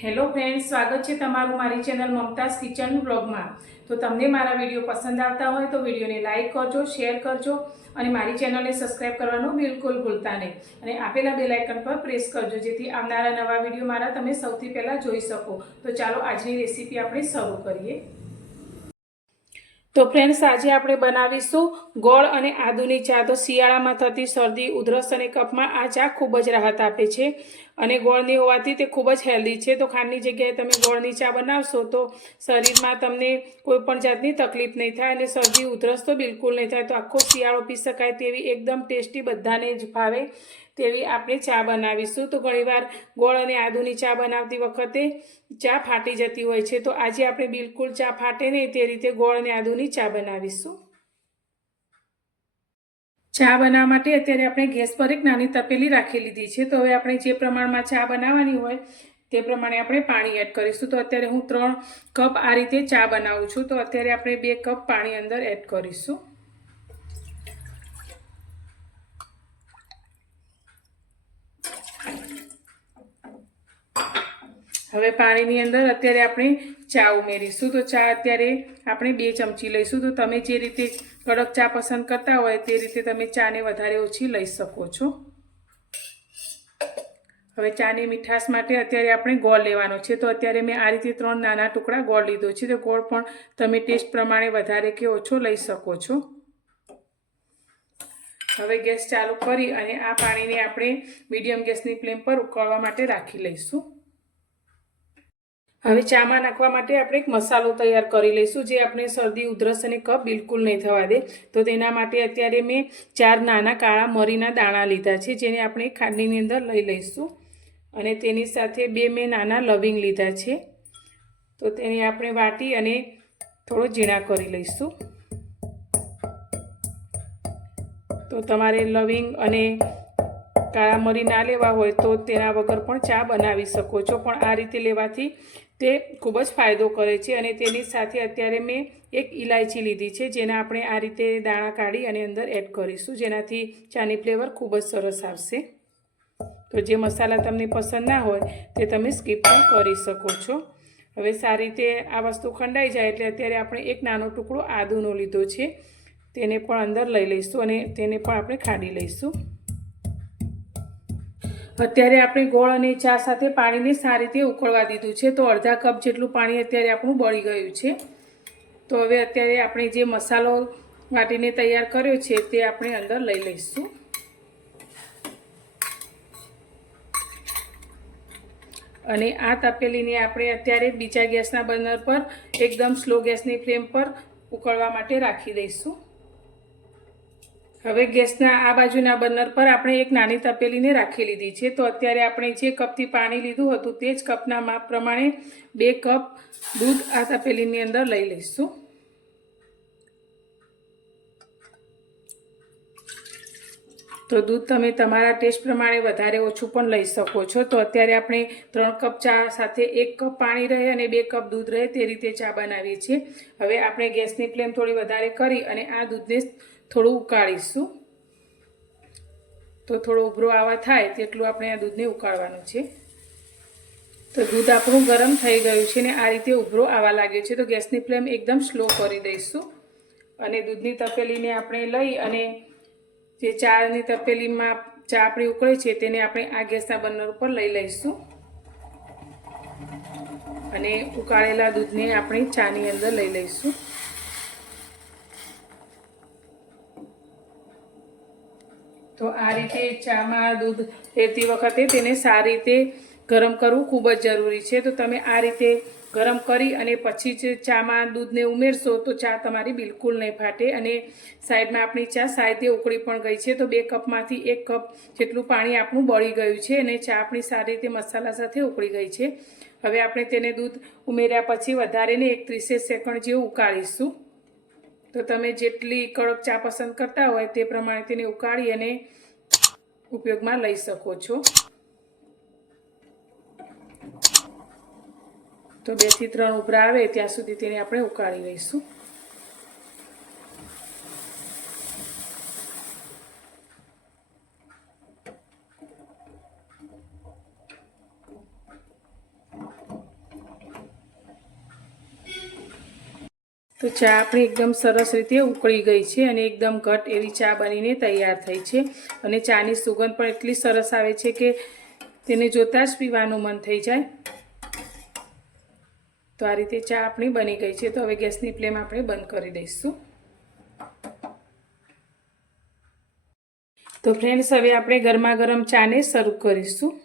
Hello friend સ્વાગત છે તમારું મારી ચેનલ મમતાઝ કિચન બ્લોગમાં તો તમને મારા વીડિયો પસંદ આવતા હોય તો વિડીયોને લાઇક કરજો, શેર કરજો અને મારી ચેનલને સબસ્ક્રાઇબ કરવાનું બિલકુલ ભૂલતા નહીં. અને આપેલા બે લાઇકન પર પ્રેસ કરજો, જેથી આવનારા નવા વીડિયો મારા તમે સૌથી પહેલાં જોઈ શકો. તો ચાલો આજની રેસીપી આપણે શરૂ કરીએ. તો ફ્રેન્ડ્સ, આજે આપણે બનાવીશું ગોળ અને આદુની ચા. તો શિયાળામાં થતી શરદી, ઉધરસ અને કફમાં આ ચા ખૂબ જ રાહત આપે છે. અને ગોળની હોવાથી તે ખૂબ જ હેલ્ધી છે. તો ખાંડની જગ્યાએ તમે ગોળની ચા બનાવશો તો શરીરમાં તમને કોઈ પણ જાતની તકલીફ નહીં થાય અને શરદી, ઉધરસ તો બિલકુલ નહીં થાય. તો આખો શિયાળો પી શકાય તેવી એકદમ ટેસ્ટી બધાને જ ભાવે તેવી આપણે ચા બનાવીશું. તો ઘણીવાર ગોળ અને આદુની ચા બનાવતી વખતે ચા ફાટી જતી હોય છે. તો આજે આપણે બિલકુલ ચા ફાટે નહીં તે રીતે ગોળ અને આદુની ચા બનાવીશું. ચા બનાવવા માટે અત્યારે આપણે ગેસ પર એક નાની તપેલી રાખી લીધી છે. તો હવે આપણે જે પ્રમાણમાં ચા બનાવવાની હોય તે પ્રમાણે આપણે પાણી એડ કરીશું. તો અત્યારે હું ત્રણ કપ આ રીતે ચા બનાવું છું. તો અત્યારે આપણે બે કપ પાણી અંદર એડ કરીશું. હવે પાણીની અંદર અત્યારે આપણે ચા ઉમેરીશું. તો ચા અત્યારે આપણે બે ચમચી લઈશું. તો તમે જે રીતે કડક ચા પસંદ કરતા હોય તે રીતે તમે ચાને વધારે ઓછી લઈ શકો છો. હવે ચાની મીઠાશ માટે અત્યારે આપણે ગોળ લેવાનો છે. તો અત્યારે મેં આ રીતે ત્રણ નાના ટુકડા ગોળ લીધો છે. તો ગોળ પણ તમે ટેસ્ટ પ્રમાણે વધારે કે ઓછો લઈ શકો છો. હવે ગેસ ચાલુ કરી અને આ પાણીને આપણે મીડિયમ ગેસની ફ્લેમ પર ઉકળવા માટે રાખી લઈશું. હવે ચામાં નાખવા માટે આપણે એક મસાલો તૈયાર કરી લઈશું, જે આપણે શરદી, ઉધરસ અને કફ બિલકુલ નહીં થવા દે. તો તેના માટે અત્યારે મેં ચાર નાના કાળા મરીના દાણા લીધા છે, જેને આપણે ખાંડની અંદર લઈ લઈશું. અને તેની સાથે બે મેં નાના લવિંગ લીધા છે. તો તેને આપણે વાટી અને થોડો ઝીણા કરી લઈશું. તો તમારે લવિંગ અને કાળા મરી ના લેવા હોય તો તેના વગર પણ ચા બનાવી શકો છો. પણ આ રીતે લેવાથી તે ખૂબ જ ફાયદો કરે છે અને તેની સાથે અત્યારે મેં એક ઇલાયચી લીધી છે, જેના આપણે આ રીતે દાણા કાઢી અને અંદર એડ કરીશું. જેનાથી ચાની ફ્લેવર ખૂબ જ સરસ આવશે. તો જે મસાલા તમને પસંદ ના હોય તે તમે સ્કીપ પણ કરી શકો છો. હવે સારી રીતે આ વસ્તુ ખંડાઈ જાય એટલે અત્યારે આપણે એક નાનો ટુકડો આદુનો લીધો છે. તેને પણ અંદર લઈ લઈશું અને તેને પણ આપણે ખાડી લઈશું. અત્યારે આપણે ગોળ અને ચા સાથે પાણીને સારી રીતે ઉકળવા દીધું છે. તો અડધા કપ જેટલું પાણી અત્યારે આપણું બળી ગયું છે. તો હવે અત્યારે આપણે જે મસાલો વાટીને તૈયાર કર્યો છે તે આપણે અંદર લઈ લઈશું. અને આ તપેલીને આપણે અત્યારે બીજા ગેસના બર્નર પર એકદમ સ્લો ગેસની ફ્લેમ પર ઉકળવા માટે રાખી દઈશું. હવે ગેસના આ બાજુના બર્નર પર આપણે એક નાની તપેલીને રાખી લીધી છે. તો અત્યારે આપણે જે કપથી પાણી લીધું હતું તે જ કપના માપ પ્રમાણે બે કપ દૂધ આ તપેલીની અંદર લઈ લઈશું. તો દૂધ તમે તમારા ટેસ્ટ પ્રમાણે વધારે ઓછું પણ લઈ શકો છો. તો અત્યારે આપણે ત્રણ કપ ચા સાથે એક કપ પાણી રહે અને બે કપ દૂધ રહે તે રીતે ચા બનાવીએ છીએ. હવે આપણે ગેસની ફ્લેમ થોડી વધારે કરી અને આ દૂધને થોડું ઉકાળીશું. તો થોડો ઉભરો આવા થાય તેટલું આપણે આ દૂધને ઉકાળવાનું છે. તો દૂધ આપણું ગરમ થઈ ગયું છે ને આ રીતે ઉભરો આવવા લાગ્યો છે. તો ગેસની ફ્લેમ એકદમ સ્લો કરી દઈશું. અને દૂધની તપેલીને આપણે લઈ અને જે ચાની તપેલીમાં ચા આપણી ઉકળે છે તેને આપણે આ ગેસના બર્નર ઉપર લઈ લઈશું. અને ઉકાળેલા દૂધને આપણે ચાની અંદર લઈ લઈશું. તો આ રીતે ચામાં દૂધ લેતી વખતે તેને સારી રીતે ગરમ કરવું ખૂબ જ જરૂરી છે. તો તમે આ રીતે ગરમ કરી અને પછી જ ચામાં દૂધને ઉમેરશો તો ચા તમારી બિલકુલ નહીં ફાટે અને સાઈડમાં આપણી ચા સાઈડે ઉકળી પણ ગઈ છે. તો બે કપમાંથી એક કપ જેટલું પાણી આપણું બળી ગયું છે અને ચા આપણી સારી રીતે મસાલા સાથે ઉકળી ગઈ છે. હવે આપણે તેને દૂધ ઉમેર્યા પછી વધારેને એક ત્રીસેક સેકન્ડ જેવું ઉકાળીશું. તો તમે જેટલી કડક ચા પસંદ કરતા હોય તે પ્રમાણે તેને ઉકાળી અને ઉપયોગમાં લઈ શકો છો. તો બેથી ત્રણ ઉભરા આવે ત્યાં સુધી તેને આપણે ઉકાળી લઈશું. તો ચા આપણી એકદમ સરસ રીતે ઉકળી ગઈ છે અને એકદમ ઘટ એવી ચા બનીને તૈયાર થઈ છે. અને ચાની સુગંધ પણ એટલી સરસ આવે છે કે તેને જોતાં જ પીવાનું મન થઈ જાય. તો આ રીતે ચા આપણી બની ગઈ છે. તો હવે ગેસની ફ્લેમ આપણે બંધ કરી દઈશું. તો ફ્રેન્ડ્સ, હવે આપણે ગરમા ગરમ ચાને શરૂ કરીશું.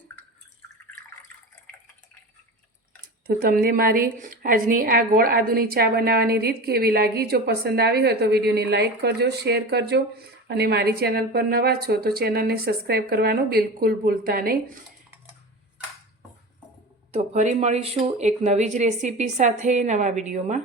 તો તમને મારી આજની આ ગોળ આદુની ચા બનાવવાની રીત કેવી લાગી? જો પસંદ આવી હોય તો વિડીયોને લાઇક કરજો, શેર કરજો અને મારી ચેનલ પર નવા છો તો ચેનલને સબસ્ક્રાઈબ કરવાનું બિલકુલ ભૂલતા નહીં. તો ફરી મળીશું એક નવી જ રેસીપી સાથે નવા વિડીયોમાં.